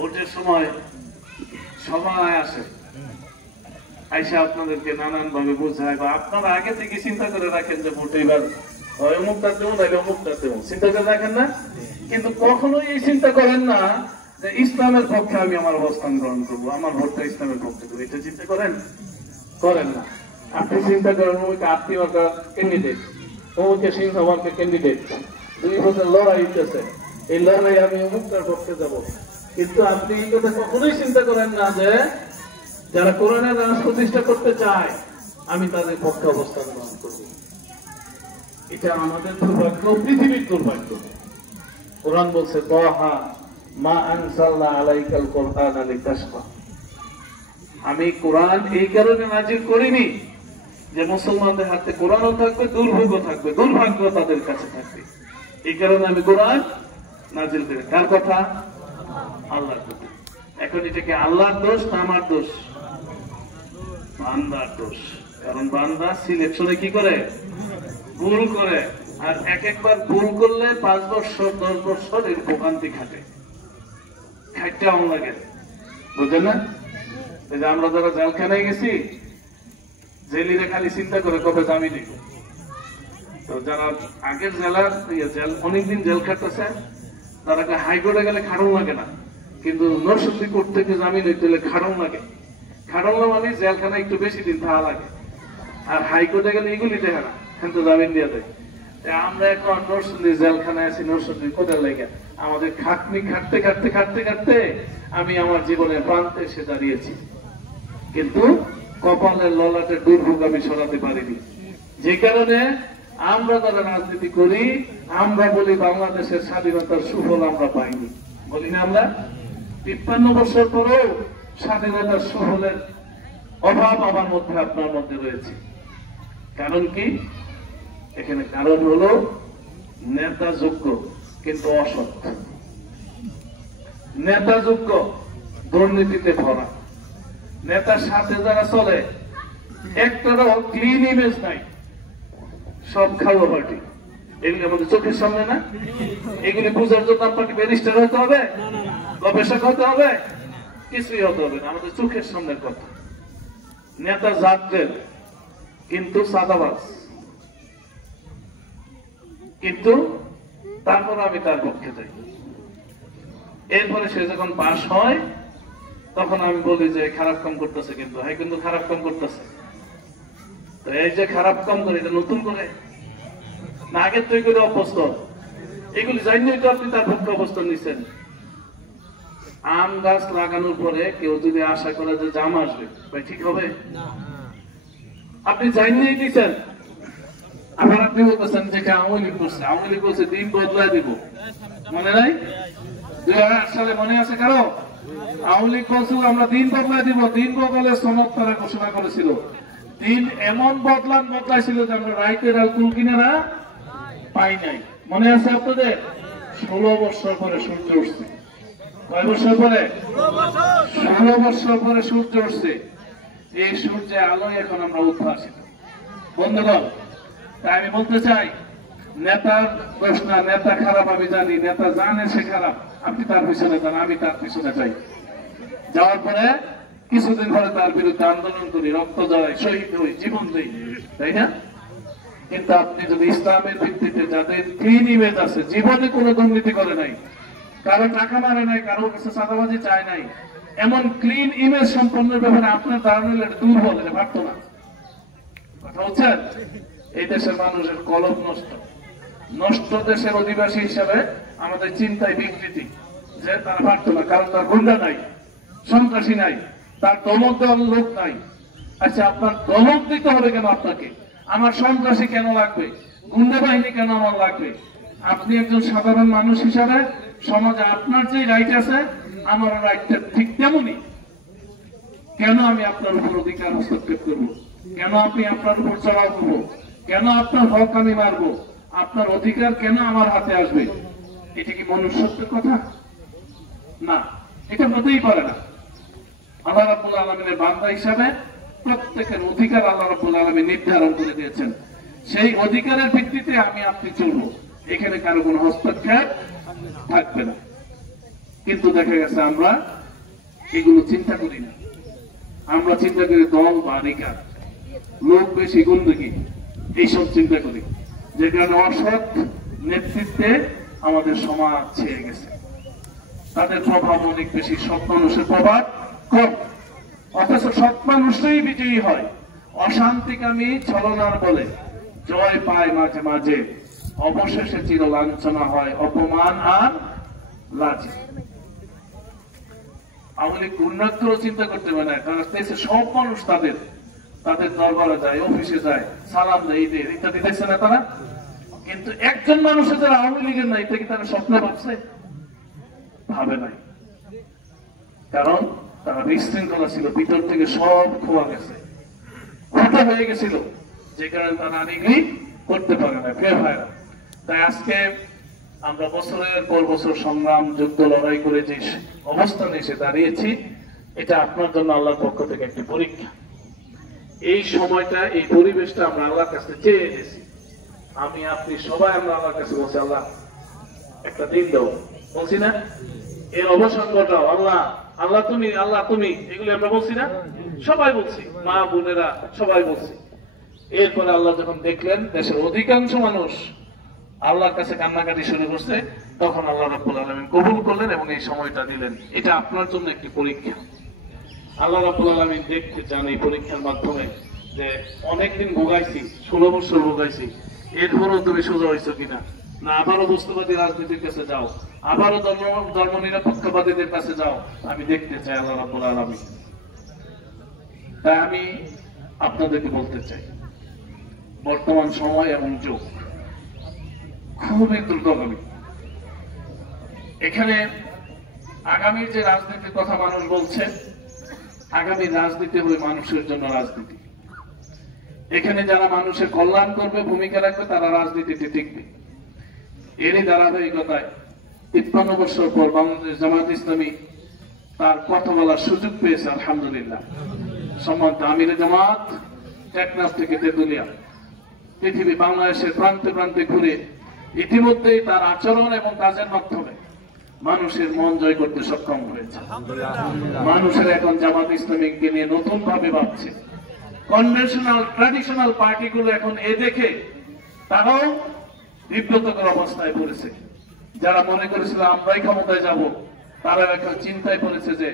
ভোটের সময় সবাই আসে, আইসা আপনাদেরকে নানান ভাবে বোঝায়, বা আপনারা আগে থেকে চিন্তা করে রাখেন যে ভোট এবার অমুকটা দেবো নাকি অমুকটা দেবো, চিন্তা করে রাখেন না? কিন্তু কখনোই এই চিন্তা করেন না যে ইসলামের পক্ষে আমি আমার অবস্থান গ্রহণ করবো, আমার ভোটটা ইসলামের পক্ষে দেবো, এটা চিন্তা করেন? করেন না। আপনি চিন্তা করেন অমুক আত্মীয়তা ক্যান্ডিডেট, অমুকে সিংহবানকে ক্যান্ডিডেট, দুই ভোটের লড়াই হইতেছে, এই লড়াই আমি অমুকটার পক্ষে যাবো। কিন্তু আপনি এই কথা কখনোই চিন্তা করেন না যে যারা কোরআনের রাজ প্রতিষ্ঠা করতে চায় আমি তাদের পক্ষে অবস্থান গ্রহণ করবো। এটা আমাদের দুর্ভাগ্য, পৃথিবীর দুর্ভাগ্য। কোরআন বলছে তাহা মা আনজালনা আলাইকাল কুরআনা লিতাশকা, আমি কোরআন এই কারণে নাজিল করিনি যে মুসলমানদের হাতে কোরআনও থাকবে, দুর্ভোগও থাকবে, দুর্ভাগ্য তাদের কাছে থাকবে, এই কারণে আমি কোরআন নাজিল করি। কার কথা? আল্লাহর কথা। এখন এটা কি আল্লাহর দোষ না আমার দোষ? বান্দার দোষ। কারণ বান্দা সিলেকশনে কি করে? ভুল করে। আর একবার ভুল করলে 5 বছর 10 বছর এর ভোগান্তি খাটে, খাইতে অন লাগে, বুঝলেন না? আমরা যারা জেলখানায় গেছি, জেলিরা খালি চিন্তা করে কবে জামিন দিব। তো যারা আগের জেল অনেকদিন জেল খাটতেছে তারা হাইকোর্টে গেলে খাড়ন লাগে না, কিন্তু নরসিংদী কোর্ট থেকে জামিন হইতে হলে খাড়ন লাগে। খাড়ন মানে জেলখানায় একটু বেশি দিন থাকা লাগে, আর হাইকোর্টে গেলে এগুলি দেখে না, কিন্তু জামিন দিয়ে দেয়। আমরা এখন নরসিংদী জেলখানায় আছি, নরসিংদী কোথায় লাগে আমাদের খাটনি খাটতে খাটতে খাটতে খাটতে আমি আমার জীবনের প্রান্তে এসে দাঁড়িয়েছি, কিন্তু কপালের ললাটে দুর্ভোগ আমি সরাতে পারিনি। যে কারণে আমরা যারা রাজনীতি করি আমরা বলি বাংলাদেশের স্বাধীনতার সুফল আমরা পাইনি, বলি না? আমরা 53 বছর পরেও স্বাধীনতার সুফলের অভাব আমার মধ্যে আপনার মধ্যে রয়েছে। কারণ কি? এখানে কারণ হলো নেতা যোগ্য কিন্তু অসৎ, নেতা যোগ্য দুর্নীতিতে ভরা, নেতার সাথে যারা চলে একটারও ক্লিন ইমেজ নাই, সব খাওয়া পার্টি। এগুলি আমাদের চোখের সামনে না? এগুলি বুঝার জন্য আপনাকে ব্যারিস্টার হতে হবে, গবেষক হতে হবে, কিছুই হতে হবে না, আমাদের চোখের সামনের কথা। নেতা জাতদের কিন্তু সাদাবাজ, কিন্তু তারপর আমি তার পক্ষে যাই। এরপরে সে যখন পাশ হয় তখন আমি বলি যে খারাপ কাম করতেছে, কিন্তু হ্যাঁ কিন্তু খারাপ কাম করতেছে। তো এই যে খারাপ কাম করে এটা নতুন করে না আগের তৈরি করে অভ্যস্ত, এগুলি জানিয়ে তো আপনি তার পক্ষে অবস্থান নিচ্ছেন। আম গাছ লাগানোর পরে কেউ যদি আশা করে যে জাম আসবে, ভাই ঠিক হবে? আপনি জানিয়ে দিচ্ছেন, আবার আপনি বলতেছেন যে আওয়ামী লীগ করছে, আওয়ামী লীগ বলছে দিন বদলায় দিব, মনে নাই? 2008 সালে মনে আছে কারো? আওয়ামী লীগ বলছিল আমরা দিন বদলায় দিব, দিন বদলে সনদ তারা ঘোষণা করেছিল। দিন এমন বদলাইছিল যে আমরা রাইতের আর কুল কিনারা পাই নাই, মনে আছে আপনাদের? 16 বছর পরে সূর্য উঠছে। কয় বছর পরে? 16 বছর পরে সূর্য উঠছে। এই সূর্যের আলোয় এখন আমরা উদ্ভাসিত। বন্ধুগণ, তাই আমি বলতে চাই নেতার দোষ না, নেতা খারাপ আমি জানি, নেতা জানে সে খারাপ, আপনি তার পিছনে যান, আমি তার পিছনে যাই। যাওয়ার পরে কিছুদিন পরে তার বিরুদ্ধে আন্দোলন করি, রক্ত জড়াই, শহীদ হই, জীবন দিই, তাই না? কিন্তু আপনি যদি ইসলামের ভিত্তিতে যাদের ক্লিন ইমেজ আছে, জীবনে কোনো দুর্নীতি করে নাই, কারো টাকা মারে নাই, কারো কাছে চাঁদাবাজি চায় নাই, এমন ক্লিন ইমেজ সম্পন্নের ব্যাপারে আপনার ধারণা দুর্বল, এটা পারত না। কথা হচ্ছেন? এই দেশের মানুষের কলম নষ্ট, নষ্ট দেশের অধিবাসী হিসাবে আমাদের চিন্তায় বিকৃতি, যে তারা পারত না, কারণ তার গুন্ডা নাই, সন্ত্রাসী নাই, তার দমক দেওয়ার লোক নাই। আচ্ছা, আপনার দমক দিতে হবে কেন? আপনাকে আমার সন্ত্রাসী কেন লাগবে? গুন্ডা বাহিনী কেন আমার লাগবে? আপনি একজন সাধারণ মানুষ হিসাবে সমাজে আপনার যে রাইট আছে, আমার রাইটটা ঠিক তেমনই। কেন আমি আপনার উপর অধিকার হস্তক্ষেপ করবো? কেন আপনি আপনার উপর চড়াও করবো? কেন আপনার হক আমি মারবো? আপনার অধিকার কেন আমার হাতে আসবে? এটা কি মনুষ্যত্বের কথা? না, এটা হতেই পারে না। আল্লাহ রাব্বুল আলামিনের বান্দা হিসাবে প্রত্যেকের অধিকার আল্লাহ রাব্বুল আলামিন নির্ধারণ করে দিয়েছেন। সেই অধিকারের ভিত্তিতে আমি আপনি চলবো, এখানে কারো কোনো হস্তক্ষেপ থাকবে না। কিন্তু দেখা গেছে আমরা এগুলো চিন্তা করি না। আমরা চিন্তা করি দল বা নিকা, লোক বেশি গুন্ডকি, এইসব চিন্তা করি, যে কারণে অসৎ নেতৃত্বে আমাদের সমাজ ছেয়ে গেছে। তাদের প্রভাব অনেক বেশি, সৎ মানুষের প্রভাব কম, অথচ সৎ মানুষই বিজয়ী হয়। অশান্তিকামী ছলনার বলে জয় পায় মাঝে মাঝে, অবশেষে চির লাঞ্ছনা হয় অপমান আর লাজে। আমাদের গুণাত্ম চিন্তা করতে পারে না, কারণ সব মানুষ তাদের দরবারে যায়, অফিসে যায়, সালাম দেয়, ঈদের ইত্যাদি দেখছে না তারা। কিন্তু একজন মানুষের যারা আওয়ামী লীগের না, এটা কি তারা স্বপ্ন ভাবছে? ভাবে নাই, কারণ তারা বিশৃঙ্খলা ছিল, ভিতর থেকে সব খোয়া গেছে, খোটা হয়ে গেছিল, যে কারণে তারা আনিগি করতে পারে না। তাই আজকে আমরা বছরের পর বছর সংগ্রাম, যুদ্ধ, লড়াই করে যে অবস্থানে এসে দাঁড়িয়েছি, এটা আপনার জন্য আল্লাহর পক্ষ থেকে একটি পরীক্ষা। এই সময়টা, এই পরিবেশটা আমরা আল্লাহর কাছে চেয়ে এনেছি। আমি, আপনি সবাই আমরা আল্লাহর কাছে বলছি, আল্লাহ একটা দিন দাও, বলছি না? এর অবসান ঘটাও আল্লাহ, আল্লাহ তুমি, আল্লাহ তুমি, এগুলো আমরা বলছি না? সবাই বলছি, মা বোনেরা সবাই বলছি। এরপরে আল্লাহ যখন দেখলেন দেশের অধিকাংশ মানুষ আল্লাহর কাছে কান্নাকাটি শুরু করছে, তখন আল্লাহ রাব্বুল আলামিন কবুল করলেন এবং এই সময়টা দিলেন। এটা আপনার জন্য একটি পরীক্ষা। আল্লাহ রাব্বুল আলামিন দেখতে চান এই পরীক্ষার মাধ্যমে যে অনেকদিন ভোগাইছি, 16 বছর ভোগাইছি, এরপরও তুমি সোজা হয়েছো কিনা, না আবারও বস্তুবাদী রাজনীতির কাছে যাও, আবারও ধর্ম নিরপেক্ষবাদীদের কাছে যাও। আমি দেখতে চাই আল্লাহ রাব্বুল আলামিন। তাই আমি আপনাদেরকে বলতে চাই, বর্তমান সময় এবং যুগ খুবই দ্রুতগামী। এখানে আগামীর যে রাজনীতির কথা মানুষ বলছে, আগামী রাজনীতি হবে মানুষের জন্য রাজনীতি। এখানে যারা মানুষের কল্যাণ করবে, ভূমিকা রাখবে, তারা রাজনীতিতে টিকবে। এরই ধারাবাহিকতায় 53 বছর পর বাংলাদেশ জামাত ইসলামী তার কথা বলার সুযোগ পেয়েছে, আলহামদুলিল্লাহ। সম্মানিত আমিরে জামাত টেকনাফ থেকে তেতুলিয়া, পৃথিবী বাংলাদেশের প্রান্তে প্রান্তে ঘুরে ইতিমধ্যেই তার আচরণ এবং কাজের মাধ্যমে মানুষের মন জয় করতে সক্ষম হয়েছে। মানুষের এখন জামাত ইসলামীকে নিয়ে নতুন ভাবে ভাবছে। কনভেনশনাল ট্র্যাডিশনাল পার্টিগুলো এখন এ দেখে তারাও বিব্রতকর অবস্থায় পড়েছে। যারা মনে করেছিল আমরাই ক্ষমতায় যাব, তারা এখন চিন্তায় পড়েছে যে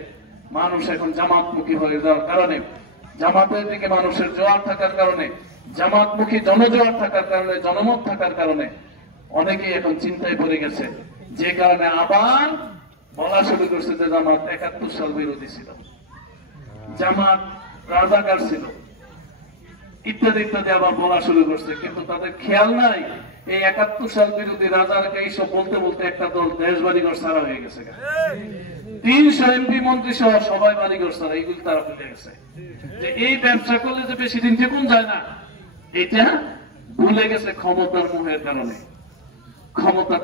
মানুষ এখন জামাতমুখী হয়ে যাওয়ার কারণে, জামাতের দিকে মানুষের জোয়ার থাকার কারণে, জামাতমুখী জনজোয়ার থাকার কারণে, জনমত থাকার কারণে অনেকেই এখন চিন্তায় পড়ে গেছে। যে কারণে আবার বলা শুরু করছে যে জামাত 71 সাল বিরোধী ছিল, জামাত রাজাকার ছিল, ইত্যাদি ইত্যাদি আবার বলা শুরু করছে। কিন্তু তাদের খেয়াল নাই এই 71 সাল বিরোধী রাজাকে এইসব বলতে বলতে একটা দল দেশ বাড়িঘর ছাড়া হয়ে গেছে। 300 এমপি মন্ত্রী সহ সবাই বাড়িঘর ছাড়া, এইগুলি তারা ভুলে গেছে। যে এই ব্যবসা করলে যে বেশি দিন ঠিকুন যায় না, এটা ভুলে গেছে ক্ষমতার মোহের কারণে। ক্ষমতা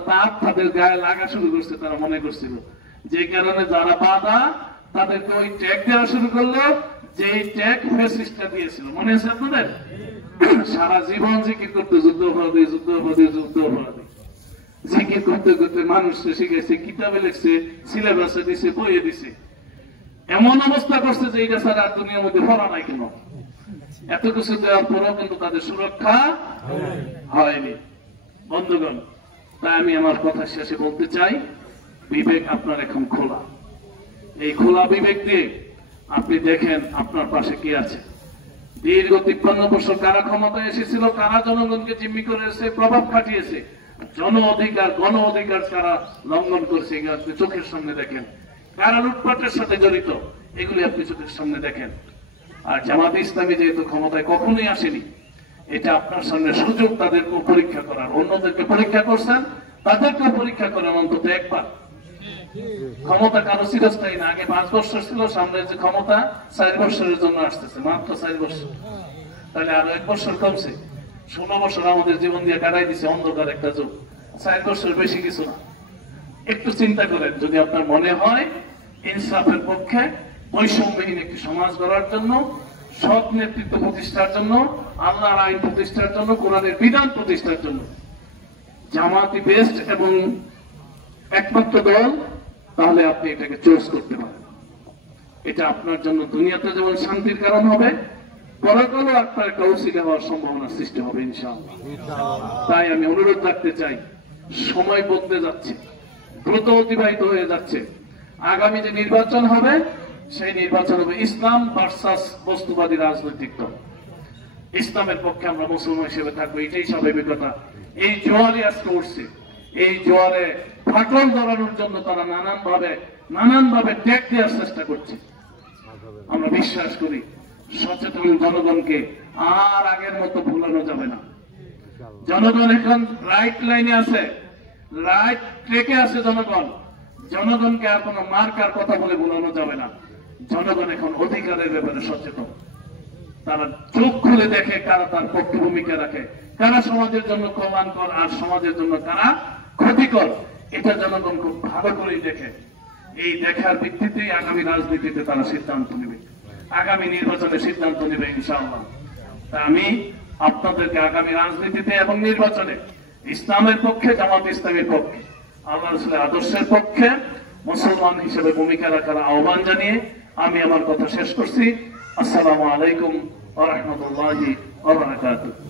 তাদের গায়ে লাগা শুরু করছে, তারা মনে করছিল। যে কারণে যারা বাধা, তাদেরকে ওই ট্যাগ দেওয়া শুরু করলো, যে ট্যাগ ফ্যাসিস্টরা দিয়েছিল। মনে আছে আপনাদের? সারা জীবন জিকির করতে, যুদ্ধ অপরাধী, যুদ্ধ অপরাধী, যুদ্ধ অপরাধী, জিকির করতে করতে মানুষ শিখেছে, কিতাবে লিখছে, সিলেবাসে দিছে, বইয়ে দিছে। এমন অবস্থা করছে যে এটা সারা দুনিয়ার মধ্যে পড়া নাই কেন। এত কিছু দেওয়ার পরেও কিন্তু তাদের সুরক্ষা হয়নি। বন্ধুগণ, তাই আমি আমার কথা শেষে বলতে চাই, বিবেক আপনার এখন খোলা। এই খোলা বিবেক দিয়ে আপনি দেখেন আপনার পাশে কে আছে। দীর্ঘ 53 বছর কারা ক্ষমতায় এসেছিল, কারা জনগণকে জিম্মি করে এসে প্রভাব খাটিয়েছে, জন অধিকার, গণ অধিকার কারা লঙ্ঘন করছে, আপনি চোখের সামনে দেখেন। কারা লুটপাটের সাথে জড়িত, এগুলি আপনি চোখের সামনে দেখেন। আর জামাত ইসলামী যেহেতু ক্ষমতায় কখনোই আসেনি, এটা আপনার সামনে সুযোগ তাদেরকে পরীক্ষা করার। অন্যদেরকে পরীক্ষা করছেন, তাদেরকেও পরীক্ষা করেন অন্তত একবার। ক্ষমতা কারো চিরস্থায়ী না। আগে 5 বছর ছিল, সামনে যে ক্ষমতা 4 বছরের জন্য আসতেছে, মাত্র 4 বছর। তাহলে আরো 1 বছর কমছে। 16 বছর আমাদের জীবন দিয়ে কাটাই দিছে অন্ধকার একটা যুগ। 4 বছর বেশি কিছু না। একটু চিন্তা করেন, যদি আপনার মনে হয় ইনসাফের পক্ষে, বৈষম্যহীন একটি সমাজ গড়ার জন্য, সৎ নেতৃত্ব প্রতিষ্ঠার জন্য, আল্লাহর আইন প্রতিষ্ঠার জন্য, কোরআনের বিধান প্রতিষ্ঠার জন্য জামাতি বেস্ট এবং একমাত্র দল, তাহলে আপনি এটাকে চুজ করতে পারেন। এটা আপনার জন্য দুনিয়াতে যেমন শান্তির কারণ হবে, পরকালেও আপনার একটা উসিলা হওয়ার সম্ভাবনা সৃষ্টি হবে ইনশাআল্লাহ। তাই আমি অনুরোধ রাখতে চাই, সময় বদলে যাচ্ছে, দ্রুত অতিবাহিত হয়ে যাচ্ছে। আগামী যে নির্বাচন হবে, সেই নির্বাচন হবে ইসলাম ভার্সাস বস্তুবাদী রাজনৈতিক দল। ইসলামের পক্ষে আমরা মুসলমান হিসেবে থাকবো, এটাই স্বাভাবিকতা। এই জোয়ারে আজকে উঠছে, এই জোয়ারে ফাটল ধরানোর জন্য তারা নানানভাবে ট্যাগ দেওয়ার চেষ্টা করছে। আমরা বিশ্বাস করি সচেতন জনগণকে আর আগের মতো ভুলানো যাবে না। জনগণ এখন রাইট লাইনে আছে, রাইট ট্রেকে আছে। জনগণকে আর কোনো মার্কার কথা বলে ভুলানো যাবে না। জনগণ এখন অধিকারের ব্যাপারে সচেতন। তারা চোখ খুলে দেখে কারা তার পক্ষে ভূমিকা রাখে, কারা সমাজের জন্য কল্যাণকর আর সমাজের জন্য কারা ক্ষতিকর। এটা জনগণ খুব ভালো করেই দেখে। এই দেখার ভিত্তিতেই আগামী রাজনীতিতে তারা সিদ্ধান্ত নেবে, আগামী নির্বাচনে সিদ্ধান্ত নেবে ইনশাআল্লাহ। তা আমি আপনাদেরকে আগামী রাজনীতিতে এবং নির্বাচনে ইসলামের পক্ষে, জামাত ইসলামের পক্ষে, আল্লাহ রাসূলের আদর্শের পক্ষে মুসলমান হিসেবে ভূমিকা রাখার আহ্বান জানিয়ে আমি আমার কথা শেষ করছি। আসসালামু আলাইকুম ওয়া রাহমাতুল্লাহি ওয়া বারাকাতুহু।